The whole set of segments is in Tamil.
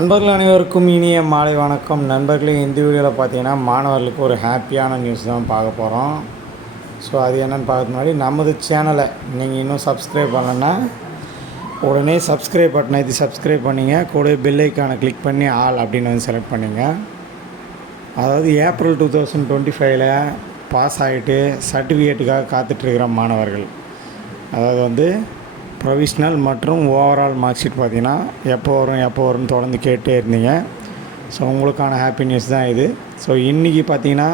நண்பர்கள் அனைவருக்கும் இனிய மாலை வணக்கம். நண்பர்களே, இந்த வீடியோவில் பார்த்தீங்கன்னா மாணவர்களுக்கு ஒரு ஹாப்பியான நியூஸ் தான் பார்க்க போகிறோம். ஸோ அது என்னென்னு பார்க்கறது முன்னாடி நமது சேனலை நீங்கள் இன்னும் சப்ஸ்கிரைப் பண்ணலைன்னா உடனே சப்ஸ்கிரைப் பட்டனை சப்ஸ்கிரைப் பண்ணிங்க. கூட பெல் ஐக்கானை கிளிக் பண்ணி ஆல் அப்படின்னு வந்து செலக்ட் பண்ணிங்க. அதாவது ஏப்ரல் 2025 பாஸ் ஆகிட்டு சர்டிஃபிகேட்டுக்காக காத்துட்ருக்கிற மாணவர்கள், அதாவது வந்து ப்ரொவிஷ்னல் மற்றும் ஓவரால் மார்க் ஷீட் பார்த்திங்கன்னா எப்போ வரும்னு தொடர்ந்து கேட்டே இருந்தீங்க. ஸோ உங்களுக்கான ஹாப்பி நியூஸ் தான் இது. ஸோ இன்றைக்கி பார்த்திங்கன்னா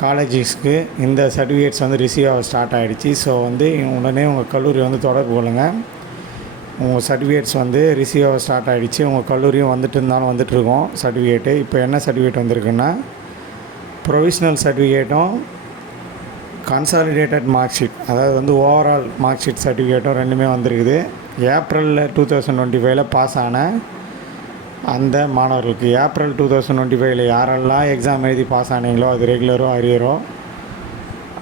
காலேஜஸ்க்கு இந்த சர்டிஃபிகேட்ஸ் வந்து ரிசீவ் ஆக ஸ்டார்ட் ஆகிடுச்சு. ஸோ வந்து உடனே உங்கள் கல்லூரி வந்து தொடர்பு கொள்ளுங்கள். உங்கள் சர்டிஃபிகேட்ஸ் வந்து ரிசீவ் ஆக ஸ்டார்ட் ஆகிடுச்சு. உங்கள் கல்லூரியும் வந்துட்டுருக்கோம் சர்டிஃபிகேட்டு. இப்போ என்ன சர்டிஃபிகேட் வந்திருக்குன்னா ப்ரொவிஷ்னல் சர்டிஃபிகேட்டும் கன்சாலிடேட்டட் மார்க் ஷீட், அதாவது வந்து ஓவரால் மார்க் ஷீட் சர்டிஃபிகேட்டும் ரெண்டுமே வந்திருக்குது. ஏப்ரல் 2025 பாஸ் ஆன அந்த மாணவர்களுக்கு ஏப்ரல் 2025 யாரெல்லாம் எக்ஸாம் எழுதி பாஸ் ஆனீங்களோ, அது ரெகுலரோ அரியரோ,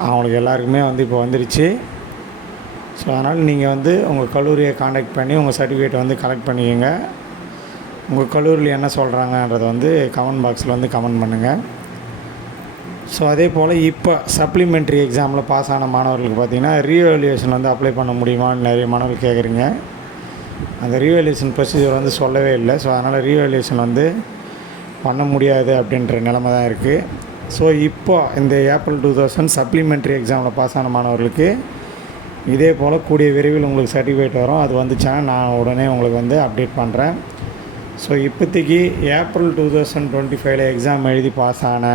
அவங்களுக்கு எல்லாருக்குமே வந்து இப்போ வந்துடுச்சு. ஸோ அதனால் நீங்கள் வந்து உங்கள் கல்லூரியை காண்டாக்ட் பண்ணி உங்கள் சர்டிஃபிகேட்டை வந்து கலெக்ட் பண்ணிக்கோங்க. உங்கள் கல்லூரியில் என்ன சொல்கிறாங்கன்றதை வந்து கமெண்ட் பாக்ஸில் வந்து கமெண்ட் பண்ணுங்கள். ஸோ அதே போல் இப்போ சப்ளிமெண்ட்ரி எக்ஸாமில் பாஸ் ஆன மாணவர்களுக்கு பார்த்திங்கன்னா ரீவேல்யூவேஷன் வந்து அப்ளை பண்ண முடியுமான்னு நிறைய மாணவர்கள் கேட்குறீங்க. அந்த ரீவேல்யூவேஷன் ப்ரொசீஜர் வந்து சொல்லவே இல்லை. ஸோ அதனால் ரீவேல்யூவேஷன் வந்து பண்ண முடியாது அப்படின்ற நிலமை தான் இருக்குது. ஸோ இப்போ இந்த ஏப்ரல் 2000 சப்ளிமெண்ட்ரி எக்ஸாமில் பாஸ் ஆன மாணவர்களுக்கு இதே போல் கூடிய விரைவில் உங்களுக்கு சர்டிஃபிகேட் வரும். அது வந்துச்சுன்னா நான் உடனே உங்களுக்கு வந்து அப்டேட் பண்ணுறேன். ஸோ இப்போதைக்கு ஏப்ரல் 2025 எக்ஸாம் எழுதி பாஸ் ஆன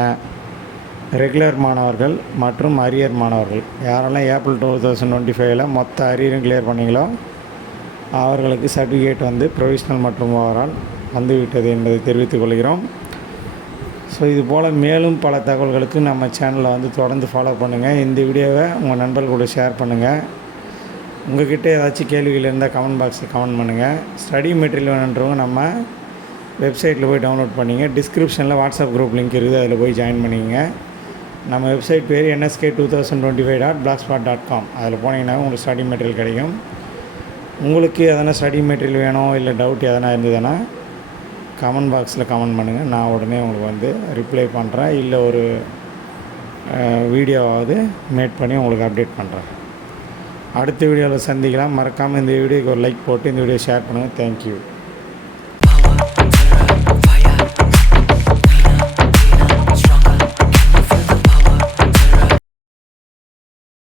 ரெகுலர் மாணவர்கள் மற்றும் அரியர் மாணவர்கள் யாரெல்லாம் ஏப்ரல் 2025 மொத்த அரியரும் கிளியர் பண்ணிங்களோ அவர்களுக்கு சர்டிஃபிகேட் வந்து ப்ரொவிஷ்னல் மற்றும் ஓவரால் வந்துவிட்டது என்பதை தெரிவித்துக் கொள்கிறோம். ஸோ இது போல் மேலும் பல தகவல்களுக்கு நம்ம சேனலில் வந்து தொடர்ந்து ஃபாலோ பண்ணுங்கள். இந்த வீடியோவை உங்கள் நண்பர்கள் கூட ஷேர் பண்ணுங்கள். உங்கள்கிட்ட ஏதாச்சும் கேள்விகள் இருந்தால் கமெண்ட் பாக்ஸில் கமெண்ட் பண்ணுங்கள். ஸ்டடி மெட்டீரியல் வேணுன்றவங்க நம்ம வெப்சைட்டில் போய் டவுன்லோட் பண்ணிங்க. டிஸ்கிரிப்ஷனில் வாட்ஸ்அப் குரூப் லிங்க் இருக்குது, அதில் போய் ஜாயின் பண்ணிங்க. நம்ம வெப்சைட் பேர் nsk2025.blogspot.com. அதில் போனீங்கன்னா உங்களுக்கு ஸ்டடி மெட்டீரியல் கிடைக்கும். உங்களுக்கு எதனா ஸ்டடி மெட்டீரியல் வேணும் இல்லை டவுட் எதனா இருந்ததுன்னா கமெண்ட் பாக்ஸில் கமெண்ட் பண்ணுங்கள். நான் உடனே உங்களுக்கு வந்து ரிப்ளை பண்ணுறேன், இல்லை ஒரு வீடியோவாவது மேட் பண்ணி உங்களுக்கு அப்டேட் பண்ணுறேன். அடுத்த வீடியோவில் சந்திக்கலாம். மறக்காமல் இந்த வீடியோக்கு ஒரு லைக் போட்டு இந்த வீடியோ ஷேர் பண்ணுங்கள். தேங்க்யூ.